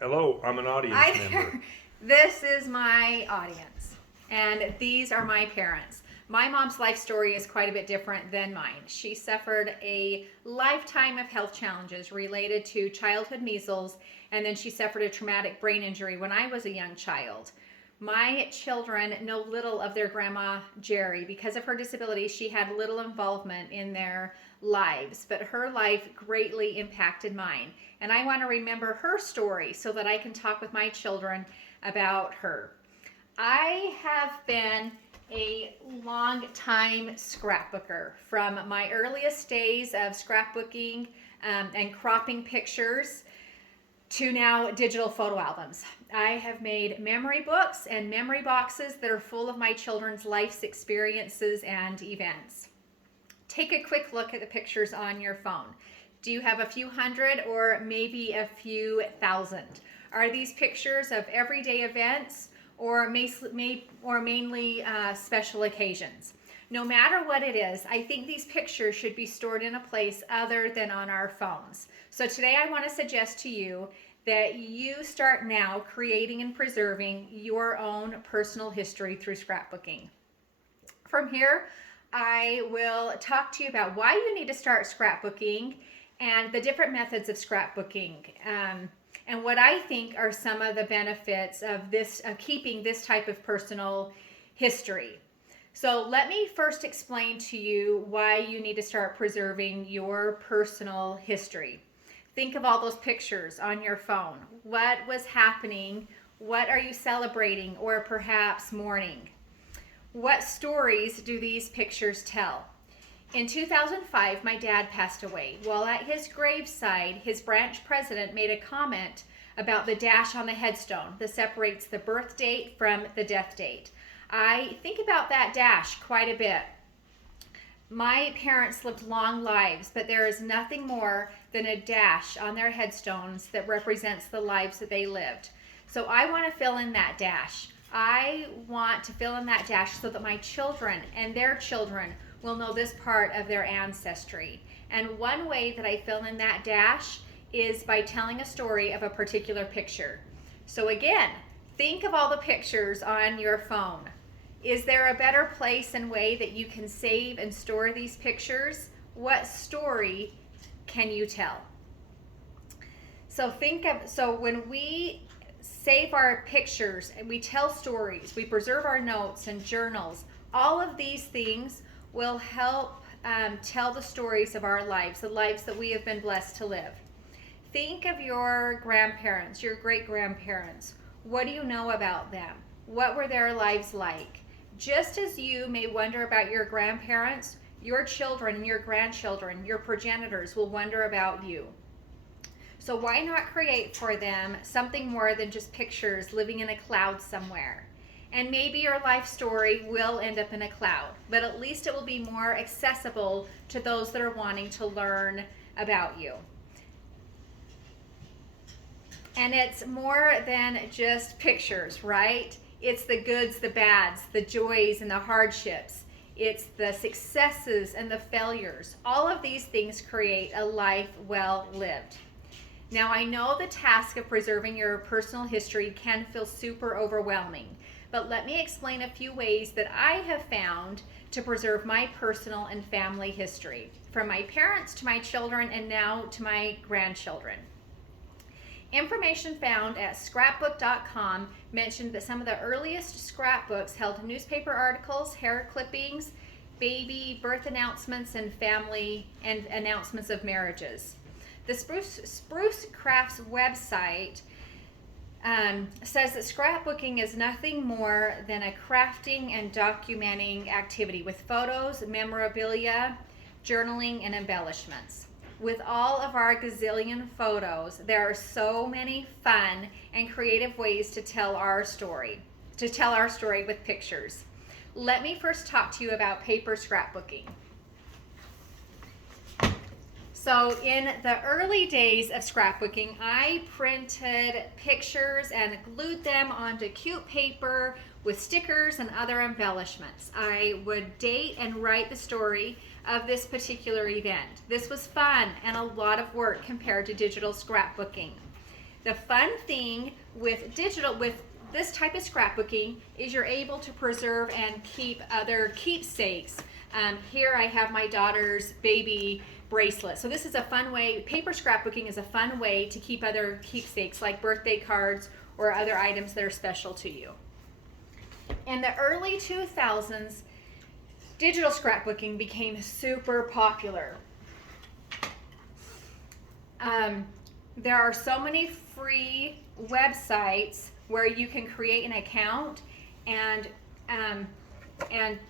Hello, I'm an audience Hi member. there. This is my audience, and these are my parents. My mom's life story is quite a bit different than mine. She suffered a lifetime of health challenges related to childhood measles, and then she suffered a traumatic brain injury when I was a young child. My children know little of their grandma Jerry. Because of her disability, she had little involvement in their lives, but her life greatly impacted mine. And I want to remember her story so that I can talk with my children about her. I have been a long time scrapbooker from my earliest days of scrapbooking and cropping pictures to now digital photo albums. I have made memory books and memory boxes that are full of my children's life's experiences and events. Take a quick look at the pictures on your phone. Do you have a few hundred or maybe a few thousand? Are these pictures of everyday events or mainly special occasions? No matter what it is, I think these pictures should be stored in a place other than on our phones. So today I want to suggest to you that you start now creating and preserving your own personal history through scrapbooking. From here, I will talk to you about why you need to start scrapbooking and the different methods of scrapbooking. And what I think are some of the benefits of this of keeping this type of personal history. So let me first explain to you why you need to start preserving your personal history. Think of all those pictures on your phone. What was happening? What are you celebrating or perhaps mourning? What stories do these pictures tell? In 2005, my dad passed away. While at his graveside, his branch president made a comment about the dash on the headstone that separates the birth date from the death date. I think about that dash quite a bit. My parents lived long lives, but there is nothing more than a dash on their headstones that represents the lives that they lived. So I want to fill in that dash. I want to fill in that dash so that my children and their children will know this part of their ancestry. And one way that I fill in that dash is by telling a story of a particular picture. So again, think of all the pictures on your phone. Is there a better place and way that you can save and store these pictures? What story can you tell? So when we save our pictures and we tell stories, we preserve our notes and journals, all of these things will help tell the stories of our lives, the lives that we have been blessed to live. Think of your grandparents, your great grandparents. What do you know about them? What were their lives like? Just as you may wonder about your grandparents, your children and your grandchildren, your progenitors will wonder about you. So why not create for them something more than just pictures living in a cloud somewhere? And maybe your life story will end up in a cloud, but at least it will be more accessible to those that are wanting to learn about you. And it's more than just pictures, right? It's the goods, the bads, the joys, and the hardships. It's the successes and the failures. All of these things create a life well lived. Now, I know the task of preserving your personal history can feel super overwhelming, but let me explain a few ways that I have found to preserve my personal and family history, from my parents to my children and now to my grandchildren. Information found at scrapbook.com mentioned that some of the earliest scrapbooks held newspaper articles, hair clippings, baby birth announcements, and family and announcements of marriages. The Spruce Crafts website says that scrapbooking is nothing more than a crafting and documenting activity with photos, memorabilia, journaling, and embellishments. With all of our gazillion photos, there are so many fun and creative ways to tell our story with pictures. Let me first talk to you about paper scrapbooking. So in the early days of scrapbooking, I printed pictures and glued them onto cute paper with stickers and other embellishments. I would date and write the story of this particular event. This was fun and a lot of work compared to digital scrapbooking. The fun thing with this type of scrapbooking is you're able to preserve and keep other keepsakes. Here I have my daughter's baby bracelet. So this is a fun way, paper scrapbooking is a fun way to keep other keepsakes like birthday cards or other items that are special to you. In the early 2000s, digital scrapbooking became super popular. There are so many free websites where you can create an account and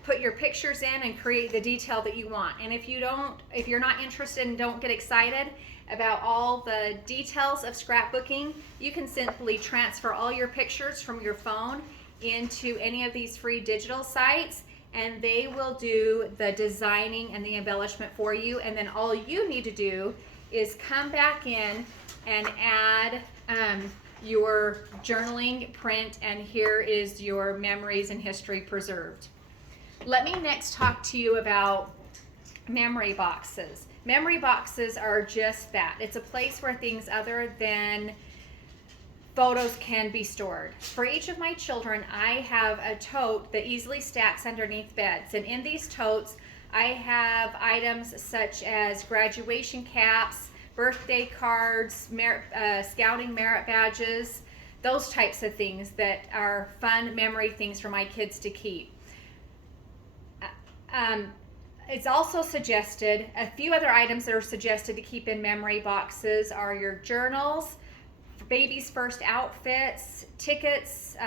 put your pictures in and create the detail that you want. And if you're not interested and don't get excited about all the details of scrapbooking, you can simply transfer all your pictures from your phone into any of these free digital sites, and they will do the designing and the embellishment for you. And then all you need to do is come back in and add your journaling print, and here is your memories and history preserved. Let me next talk to you about memory boxes. Memory boxes are just that. It's a place where things other than photos can be stored. For each of my children, I have a tote that easily stacks underneath beds, and in these totes I have items such as graduation caps, birthday cards, scouting merit badges, those types of things that are fun memory things for my kids to keep. It's also suggested, a few other items that are suggested to keep in memory boxes are your journals, baby's first outfits, tickets,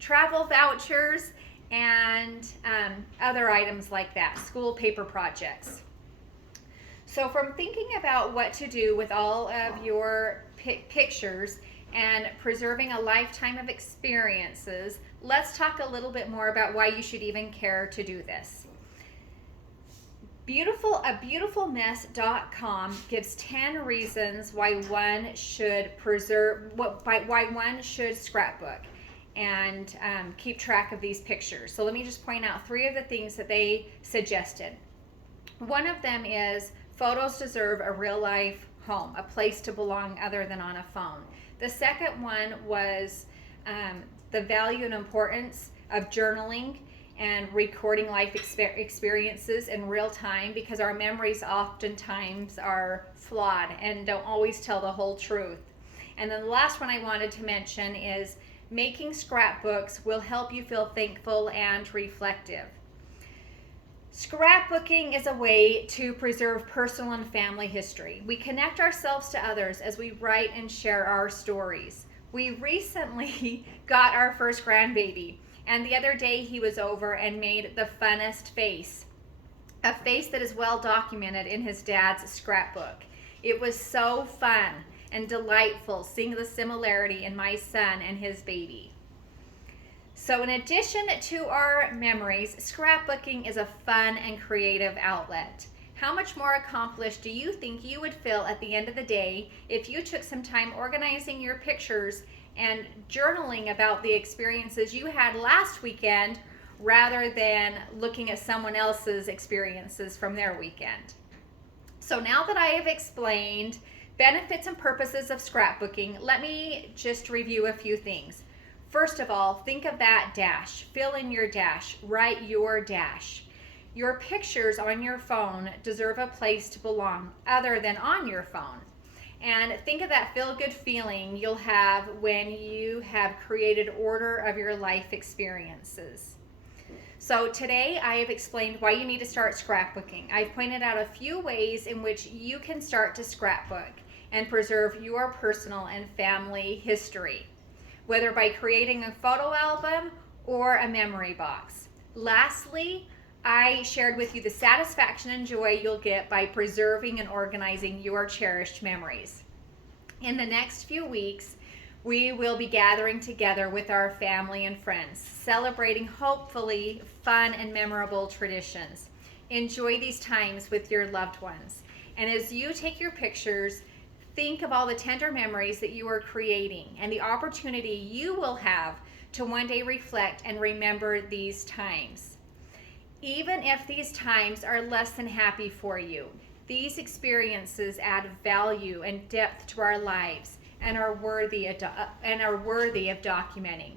travel vouchers, and other items like that, school paper projects. So from thinking about what to do with all of your pictures and preserving a lifetime of experiences, let's talk a little bit more about why you should even care to do this. Beautifulmess.com gives 10 reasons why one should why one should scrapbook and keep track of these pictures. So let me just point out 3 of the things that they suggested. One of them is photos deserve a real life home, a place to belong other than on a phone. The second one was the value and importance of journaling and recording life experiences in real time, because our memories oftentimes are flawed and don't always tell the whole truth. And then the last one I wanted to mention is making scrapbooks will help you feel thankful and reflective. Scrapbooking is a way to preserve personal and family history. We connect ourselves to others as we write and share our stories. We recently got our first grandbaby, and the other day he was over and made the funnest face, a face that is well documented in his dad's scrapbook. It was so fun and delightful seeing the similarity in my son and his baby. So in addition to our memories, scrapbooking is a fun and creative outlet. How much more accomplished do you think you would feel at the end of the day if you took some time organizing your pictures and journaling about the experiences you had last weekend rather than looking at someone else's experiences from their weekend? So now that I have explained benefits and purposes of scrapbooking, let me just review a few things. First of all, think of that dash. Fill in your dash. Write your dash. Your pictures on your phone deserve a place to belong other than on your phone. And think of that feel-good feeling you'll have when you have created order of your life experiences. So today I have explained why you need to start scrapbooking. I've pointed out a few ways in which you can start to scrapbook and preserve your personal and family history, whether by creating a photo album or a memory box. Lastly, I shared with you the satisfaction and joy you'll get by preserving and organizing your cherished memories. In the next few weeks, we will be gathering together with our family and friends, celebrating hopefully fun and memorable traditions. Enjoy these times with your loved ones. And as you take your pictures, think of all the tender memories that you are creating and the opportunity you will have to one day reflect and remember these times. Even if these times are less than happy for you, these experiences add value and depth to our lives, and are worthy of documenting.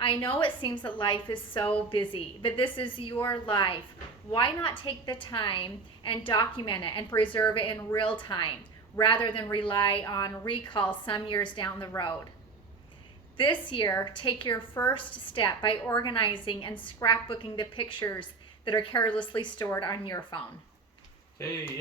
I know it seems that life is so busy, but this is your life. Why not take the time and document it and preserve it in real time rather than rely on recall some years down the road? This year, take your first step by organizing and scrapbooking the pictures that are carelessly stored on your phone. Hey.